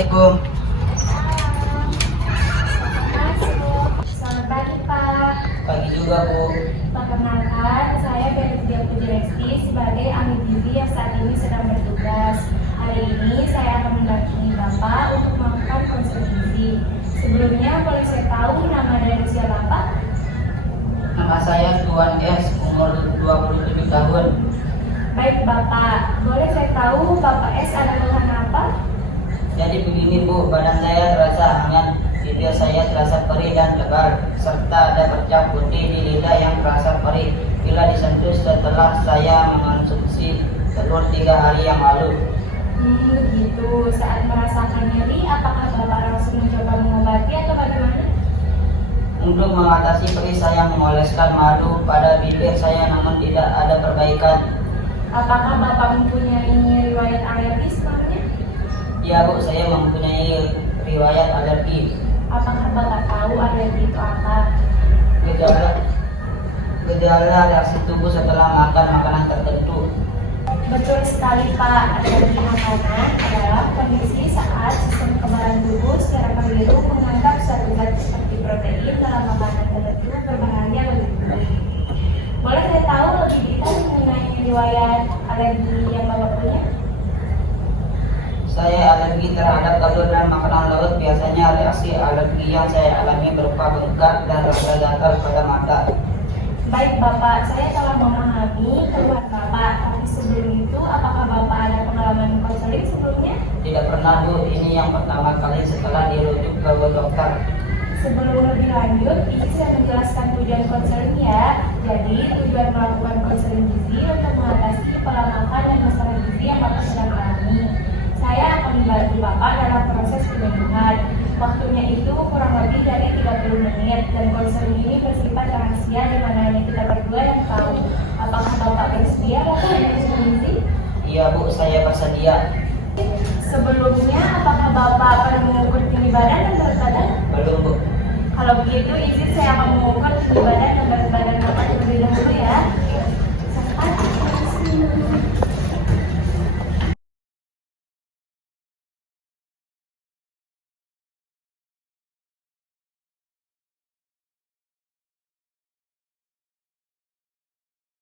Assalamualaikum. Masuk. Selamat pagi, Pak. Pagi juga, Bu. Perkenalkan, saya dari pihak direksi sebagai ahli gizi yang saat ini sedang bertugas. Hari ini saya akan mendampingi Bapak untuk melakukan konsul gizi. Sebelumnya, boleh saya tahu nama dan usia Bapak? Nama saya Tuan S, umur 27 tahun. Baik, Bapak. Boleh saya tahu Bapak S ada keluhan apa? Jadi begini, Bu, badan saya terasa hangat, bibir saya terasa perih dan tebal, serta ada bercak putih di lidah yang terasa perih bila disentuh setelah saya mengonsumsi telur 3 hari yang lalu. Begitu. Saat merasakan nyeri, apakah Bapak langsung mencoba mengobati atau bagaimana? Untuk mengatasi perih saya mengoleskan madu pada bibir saya namun tidak ada perbaikan. Apakah Bapak mempunyai riwayat alergi sebelumnya? Ya, Bu, saya mempunyai riwayat alergi. Apakah Bapak tahu alergi itu apa? Gejala reaksi tubuh setelah makan makanan tertentu. Betul sekali, Pak. Alergi makanan adalah kondisi saat sistem kekebalan tubuh secara keliru menganggap suatu zat seperti protein dalam makanan tertentu berbahaya bagi tubuh. Boleh saya tahu lebih detail mengenai riwayat alergi yang Bapak punya? Saya alergi terhadap telur dan makanan laut. Biasanya reaksi alergi yang saya alami berupa bengkak dan rasa gatal pada mata. Baik, Bapak, saya telah memahami keluhan Bapak. Tapi sebelum itu, apakah Bapak ada pengalaman konseling sebelumnya? Tidak pernah, Bu. Ini yang pertama kali setelah dirujuk ke dokter. Sebelum lebih lanjut, ini saya menjelaskan tujuan konseling ya. Jadi, tujuan melakukan konseling gizi untuk mengatasi pola makan dan masalah gizi yang Bapak sedang alami. Saya akan membantu Bapak dalam proses penyembuhan. Waktunya itu kurang lebih dari 30 menit dan konseling ini bersifat rahasia di mana hanya kita berdua yang tahu. Apakah Bapak bersedia melakukan konseling gizi? Iya, Bu, saya bersedia. Sebelumnya, apakah Bapak pernah mengukur tinggi badan dan berat badan? Belum, Bu. Kalau begitu, izin saya akan mengukur tinggi badan dan berat badan Bapak terlebih dahulu ya.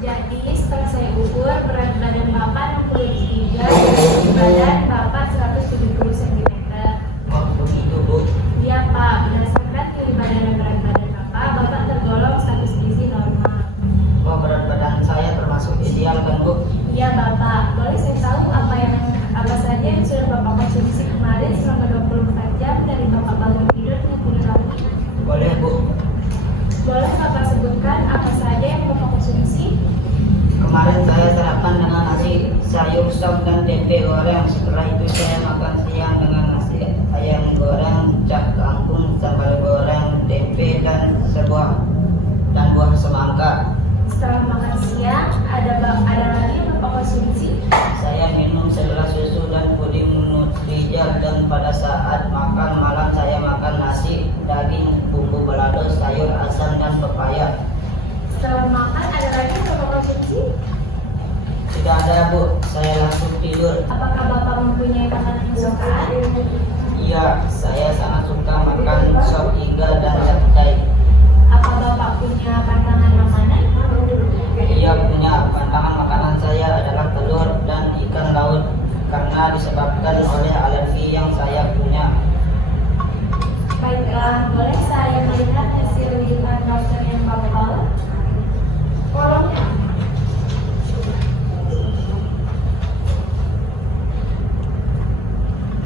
Jadi setelah saya ukur berat badan Bapak 63 dan tinggi badan Bapak 170 cm. Oh, begitu, Bu. Iya, Pak, berdasarkan tinggi badan dan berat badan Bapak tergolong status gizi normal. Oh, berat badan saya termasuk ideal kan, Bu? Iya, Bapak. Boleh saya tahu apa saja yang sudah Bapak konsumsi kemarin selama 24 jam dari Bapak bangun tidur hingga tidur lagi? Boleh, Bu. Boleh Bapak sebutkan apa saja yang Bapak konsumsi? Kemarin saya sarapan dengan nasi sayur sop dan tempe goreng. Setelah itu saya makan siang dengan nasi ayam goreng, cak kangkung, sambal goreng, tempe dan buah semangka. Setelah makan siang, ada lagi yang Bapak konsumsi? Saya minum segelas susu dan puding Nutrijel, dan pada saat makan malam saya makan nasi, daging, bumbu balado, sayur asam dan pepaya. Setelah makan, ada lagi yang Bapak konsumsi? Tidak ada, Bu. Saya langsung tidur. Apakah Bapak mempunyai makanan kesukaan? Iya, saya sangat suka makan sop iga dan capcay. Apa Bapak punya pantangan makanan? Iya, punya. Pantangan makanan saya adalah telur dan ikan laut karena disebabkan oleh alergi yang saya punya. Baiklah, boleh saya melihat hasil rujukan dokter yang Bapak bawa? Kolomnya.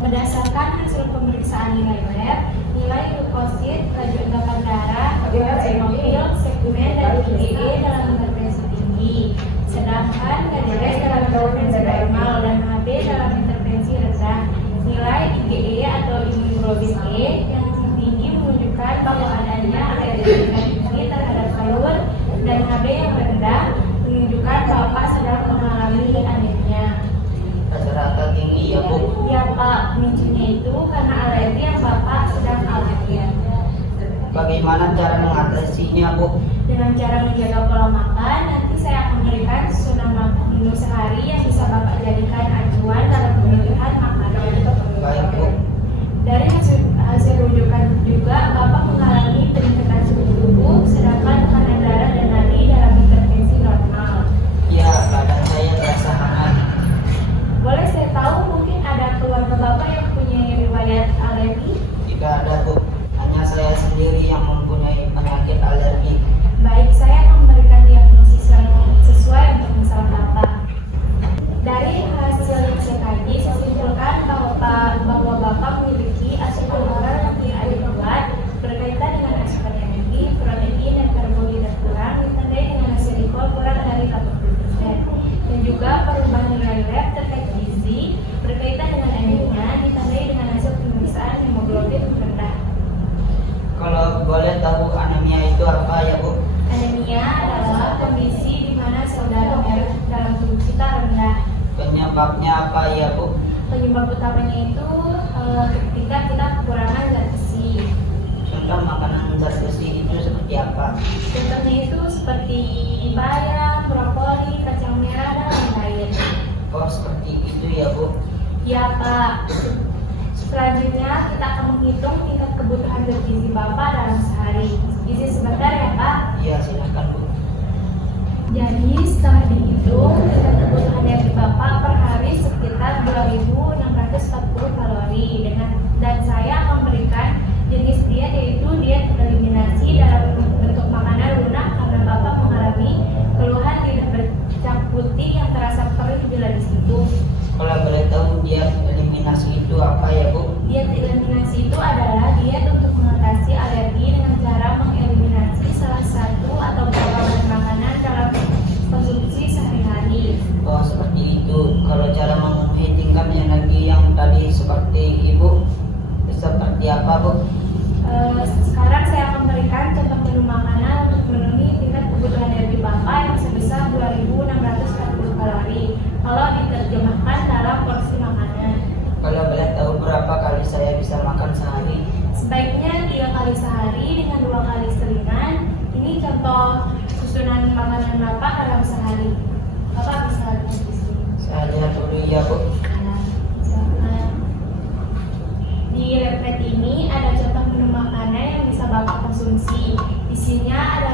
Berdasarkan hasil pemeriksaan nilai lab, nilai glukosid, laju endapan darah, eosinofil, segmen, dan IgE dalam intervensi tinggi. Sedangkan KDRS dalam intervensi normal dan HB dalam intervensi rendah. Nilai IgE atau imunoglobulin E yang tinggi menunjukkan bahwa adanya alergi tinggi terhadap telur, dan HB yang rendah menunjukkan Bapak sedang mengalami anemia. Rata-rata tinggi ya, Bu. Ya, Pak, pemicunya itu karena alergi yang Bapak sedang alami. Bagaimana cara mengatasinya, Bu? Dengan cara menjaga pola makan, nanti saya akan memberikan susunan menu sehari yang bisa Bapak jadikan acuan dalam pemilihan makanan. Baik, Bu. Dari hasil rujukan juga Bapak mengalami peningkatan suhu tubuh, sedangkan tekanan darah dan nadi dalam intervensi normal. Ya, badan saya terasa hangat. Boleh saya tahu mungkin ada keluarga Bapak yang punya riwayat alergi? Tidak ada, Bu. Hanya saya sendiri yang mempunyai penyakit alergi. Baik, saya akan memberikan diagnosis yang sesuai untuk masalah Bapak. Dari hasil yang saya kaji, saya simpulkan bahwa Bapak memiliki asupan oral yang tidak adekuat berkaitan dengan asupan energi, protein, dan karbohidrat kurang, ditandai dengan hasil recall kurang dari 80%. Dan juga perubahan nilai lab terkait gizi berkaitan dengan anemia, ditandai dengan hasil pemeriksaan hemoglobin rendah. Kalau boleh tahu anemia itu apa ya, Bu? Anemia adalah kondisi di mana sel darah merah dalam tubuh kita rendah. Penyebabnya apa ya, Bu? Penyebab utamanya itu ketika kita kekurangan zat besi. Contoh makanan zat besi itu seperti apa? Contohnya itu seperti bayam, brokoli, kacang merah, dan lain-lain. Oh, seperti itu ya, Bu? Ya Pak. Selanjutnya kita akan menghitung tingkat kebutuhan zat gizi Bapak dalam sehari. Izin sebentar ya Pak. Iya, silakan, Bu. Jadi setelah dihitung tingkat kebutuhan energi Bapak per hari sekitar 2.640 kalori dan saya akan memberikan jenis diet yaitu diet eliminasi dalam bentuk makanan lunak karena Bapak mengalami keluhan lidah bercak putih yang terasa perih bila disentuh. Kalau boleh tahu diet eliminasi itu apa ya, Bu? Diet eliminasi itu adalah diet untuk mengatasi alergi dengan cara mengeliminasi salah satu atau beberapa bahan makanan dalam konsumsi sehari-hari. Oh, seperti itu. Kalau cara memenuhi tingkat energi yang tadi seperti Ibu, seperti apa, Bu? Sekarang saya akan memberikan contoh menu makanan untuk memenuhi tingkat kebutuhan energi Bapak yang sebesar 2.640 kalori. Kalau diterjemahkan dalam porsi makanan, Kalau boleh tahu berapa kali saya bisa makan sehari? sebaiknya 3 kali sehari dengan 2 kali selingan. Ini contoh susunan makanan Bapak dalam sehari. Bapak bisa lihat di sini. Saya lihat dulu ya, Bu. Nah, silakan. Di leaflet ini ada contoh menu makanan yang bisa Bapak konsumsi. Isinya ada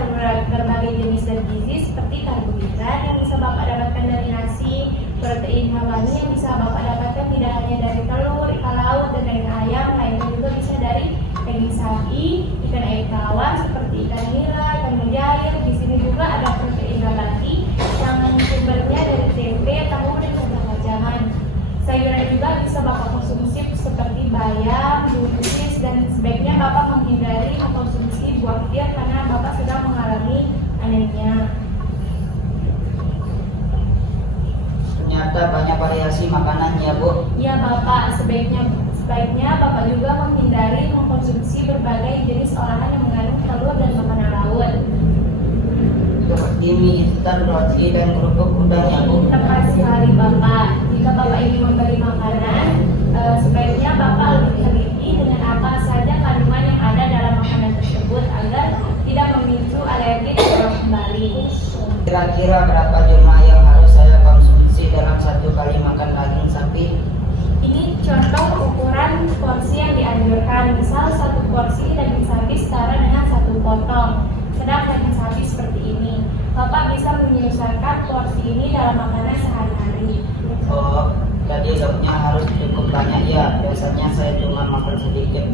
berbagai jenis zat gizi seperti karbohidrat yang bisa Bapak dapatkan dari nasi, protein hewani yang bisa Bapak dapatkan tidak hanya dari telur, ikan laut, dan daging ayam, lainnya juga bisa dari daging sapi, ikan air tawar seperti ikan nila, ikan mujair. Di sini juga ada protein nabati yang sumbernya dari tempe, tahu, dan kacang-kacangan. Sayuran juga bisa Bapak konsumsi seperti bayam, buncis, dan sebaiknya Bapak menghindari mengkonsumsi buah pir karena Bapak sedang mengalami anemia. Ternyata banyak variasi makanan ya, Bu. Ya Bapak, sebaiknya Bapak juga menghindari mengkonsumsi berbagai jenis olahan yang mengandung telur dan makanan laut. Seperti mie instan, roti, dan kerupuk udang ya, Bu. Tepat sekali Bapak. Jika Bapak ingin membeli makanan, sebaiknya Bapak lebih teliti dengan apa saja kandungan yang ada dalam makanan tersebut agar tidak memicu alergi terulang kembali. Kira-kira berapa jumlah yang harus saya konsumsi dalam satu kali makan daging sapi? Ini contoh ukuran porsi yang dianjurkan. Misal satu porsi daging sapi setara dengan 1 potong. Sedang daging sapi seperti ini. Bapak bisa menyesuaikan porsi ini dalam makanan sehari-hari. Oh, jadi lauknya harus cukup banyak ya. Biasanya saya cuma makan sedikit.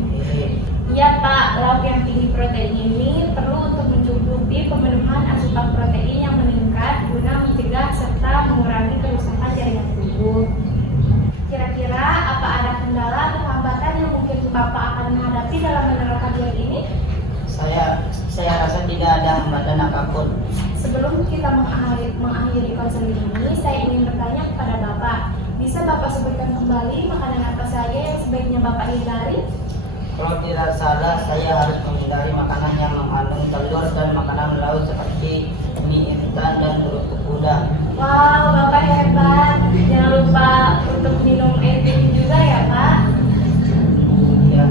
Iya Pak, lauk yang tinggi protein ini perlu untuk mencukupi pemenuhan asupan protein yang meningkat guna mencegah serta mengurangi kerusakan jaringan tubuh. Kira-kira apa ada kendala atau hambatan yang mungkin Bapak akan menghadapi dalam menerapkan diet ini? Saya rasa tidak ada hambatan apapun. Sebelum kita mengakhiri konseling ini, saya ingin bertanya kepada Bapak. Bisa Bapak sebutkan kembali makanan apa saja yang sebaiknya Bapak hindari? Kalau tidak salah, saya harus menghindari makanan yang mengandung telur dan makanan laut seperti mie instan dan kerupuk udang. Wow, Bapak hebat. Jangan lupa untuk minum air putih juga ya Pak. Ya,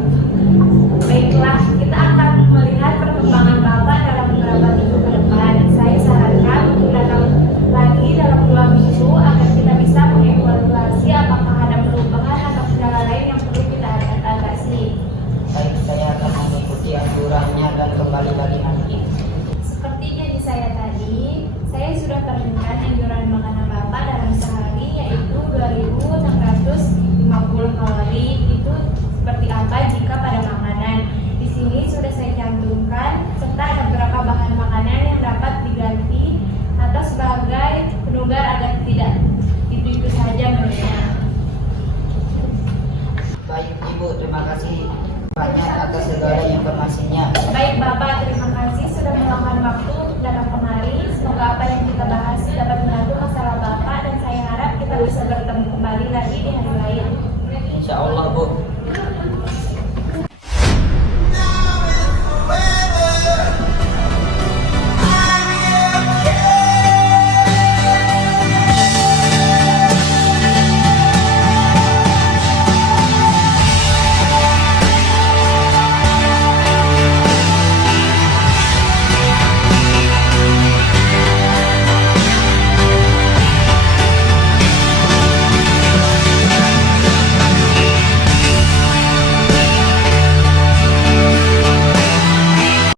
Baiklah, kita akan melihat perkembangan Bapak dalam beberapa minggu ke depan. Saya sarankan untuk datang lagi dalam 2 minggu agar kita bisa mengevaluasi apakah ada perubahan atau kendala lain yang perlu kita atasi. segala informasinya. Baik Bapak, terima kasih sudah meluangkan waktu untuk datang kemari. Semoga apa yang kita bahas dapat membantu masalah Bapak dan saya harap kita bisa bertemu kembali lagi di hari lain. Insya Allah Bu.